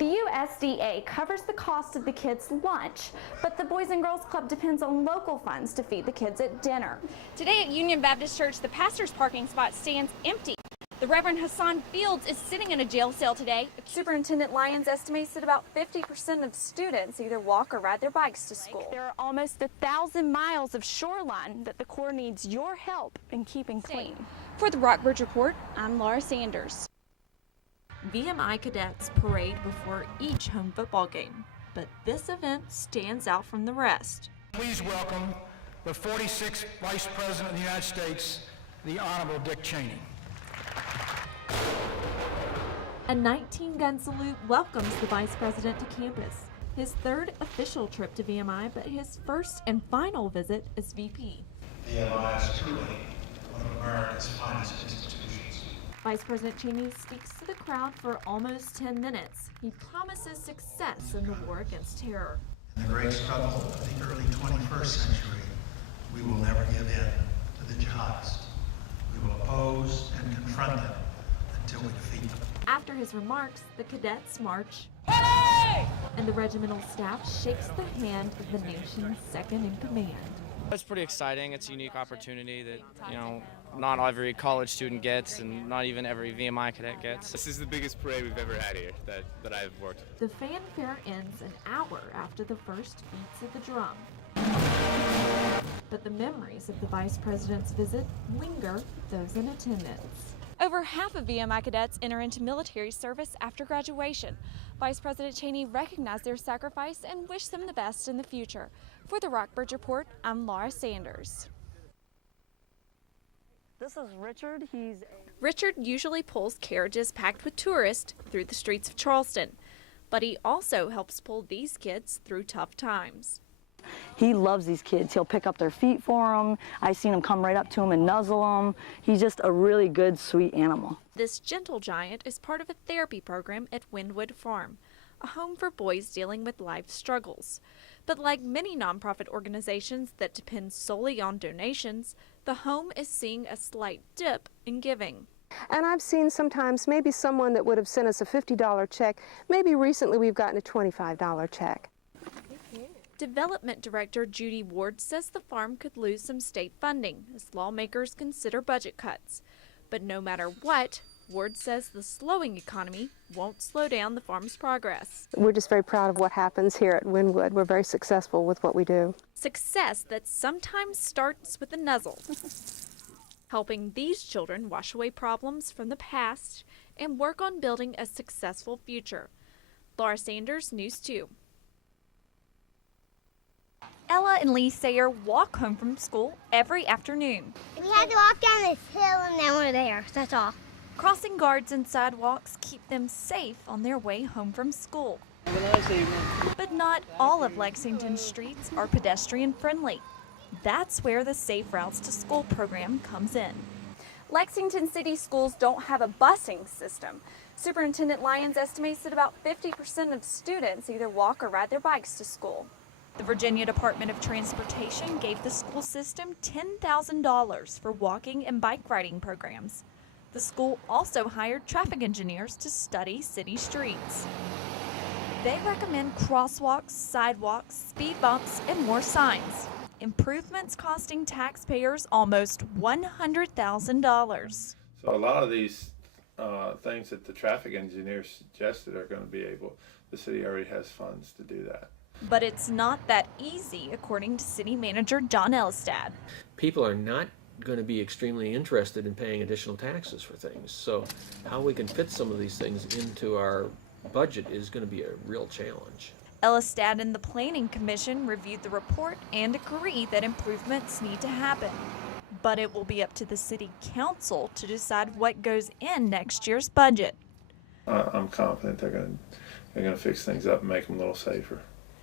The USDA covers the cost of the kids' lunch, but the Boys and Girls Club depends on local funds to feed the kids at dinner. Today at Union Baptist Church, the pastor's parking spot stands empty. The Reverend Hassan Fields is sitting in a jail cell today. Superintendent Lyons estimates that about 50% of students either walk or ride their bikes to school. There are almost 1,000 miles of shoreline that the Corps needs your help in keeping clean. For the Rockbridge Report, I'm Laura Sanders. VMI cadets parade before each home football game, but this event stands out from the rest. Please welcome the 46th Vice President of the United States, the Honorable Dick Cheney. A 19-gun salute welcomes the Vice President to campus. His third official trip to VMI, but his first and final visit as VP. VMI is truly one of America's finest institutions. Vice President Cheney speaks to the crowd for almost 10 minutes. He promises success in the war against terror. In the great struggle of the early 21st century, we will never give in to the jihadists. We will oppose and confront them until we defeat them. After his remarks, the cadets march, hey! And the regimental staff shakes the hand of the nation's second in command. It's pretty exciting. It's a unique opportunity that, not every college student gets and not even every VMI cadet gets. This is the biggest parade we've ever had here that I've worked with. The fanfare ends an hour after the first beats of the drum. But the memories of the Vice President's visit linger with those in attendance. Over half of VMI cadets enter into military service after graduation. Vice President Cheney recognized their sacrifice and wished them the best in the future. For the Rockbridge Report, I'm Laura Sanders. This is Richard. Richard usually pulls carriages packed with tourists through the streets of Charleston, but he also helps pull these kids through tough times. He loves these kids. He'll pick up their feet for them. I've seen him come right up to them and nuzzle them. He's just a really good, sweet animal. This gentle giant is part of a therapy program at Wynwood Farm, a home for boys dealing with life struggles. But like many nonprofit organizations that depend solely on donations, the home is seeing a slight dip in giving. And I've seen sometimes maybe someone that would have sent us a $50 check, maybe recently we've gotten a $25 check. Development Director Judy Ward says the farm could lose some state funding as lawmakers consider budget cuts. But no matter what, Ward says the slowing economy won't slow down the farm's progress. We're just very proud of what happens here at Wynwood. We're very successful with what we do. Success that sometimes starts with a nuzzle. Helping these children wash away problems from the past and work on building a successful future. Laura Sanders, News 2. Ella and Lee Sayer walk home from school every afternoon. We had to walk down this hill and then we're there, that's all. Crossing guards and sidewalks keep them safe on their way home from school. But not all of Lexington's streets are pedestrian friendly. That's where the Safe Routes to School program comes in. Lexington City schools don't have a busing system. Superintendent Lyons estimates that about 50% of students either walk or ride their bikes to school. The Virginia Department of Transportation gave the school system $10,000 for walking and bike riding programs. The school also hired traffic engineers to study city streets. They recommend crosswalks, sidewalks, speed bumps, and more signs. Improvements costing taxpayers almost $100,000. So a lot of these things that the traffic engineers suggested are going to be able, the city already has funds to do that. But it's not that easy, according to City Manager John Elistad. People are not going to be extremely interested in paying additional taxes for things. So how we can fit some of these things into our budget is going to be a real challenge. Elistad and the Planning Commission reviewed the report and agree that improvements need to happen. But it will be up to the City Council to decide what goes in next year's budget. I'm confident they're going to fix things up and make them a little safer.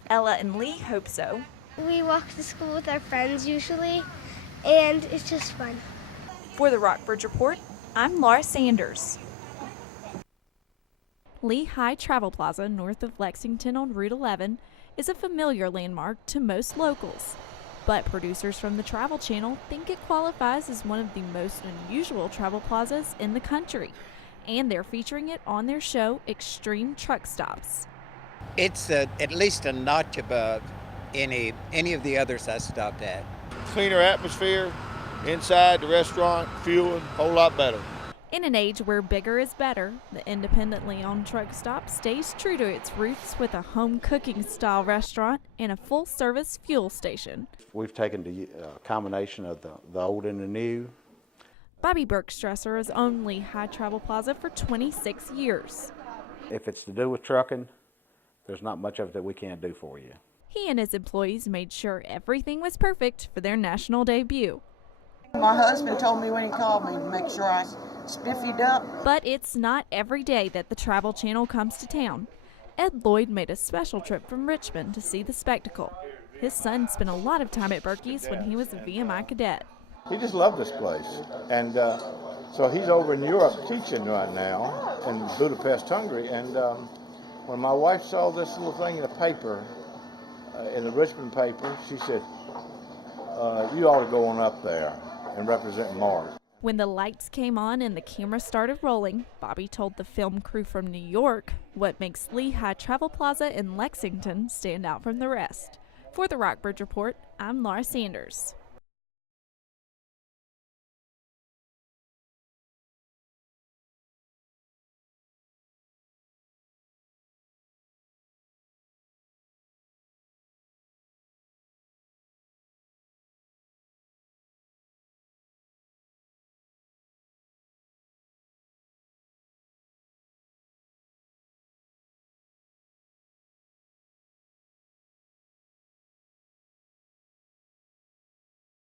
Ella and Lee hope so. We walk to school with our friends usually, and it's just fun. For the Rockbridge Report, I'm Laura Sanders. Lehigh Travel Plaza, north of Lexington on Route 11, is a familiar landmark to most locals. But producers from the Travel Channel think it qualifies as one of the most unusual travel plazas in the country. And they're featuring it on their show, Extreme Truck Stops. It's at least a notch above any of the others I stopped at. Cleaner atmosphere inside the restaurant, fueling, a whole lot better. In an age where bigger is better, the independently owned Truck Stop stays true to its roots with a home cooking style restaurant and a full service fuel station. We've taken the combination of the old and the new. Bobby Bergstresser has owned Lehigh Travel Plaza for 26 years. If it's to do with trucking, there's not much of it that we can't do for you. He and his employees made sure everything was perfect for their national debut. My husband told me when he called me to make sure I spiffied up. But it's not every day that the Travel Channel comes to town. Ed Lloyd made a special trip from Richmond to see the spectacle. His son spent a lot of time at Berkey's when he was a VMI cadet. He just loved this place. And so he's over in Europe teaching right now in Budapest, Hungary. And when my wife saw this little thing in the paper, in the Richmond paper, she said, you ought to go on up there and represent Mark. When the lights came on and the camera started rolling, Bobby told the film crew from New York what makes Lehigh Travel Plaza in Lexington stand out from the rest. For the Rockbridge Report, I'm Laura Sanders.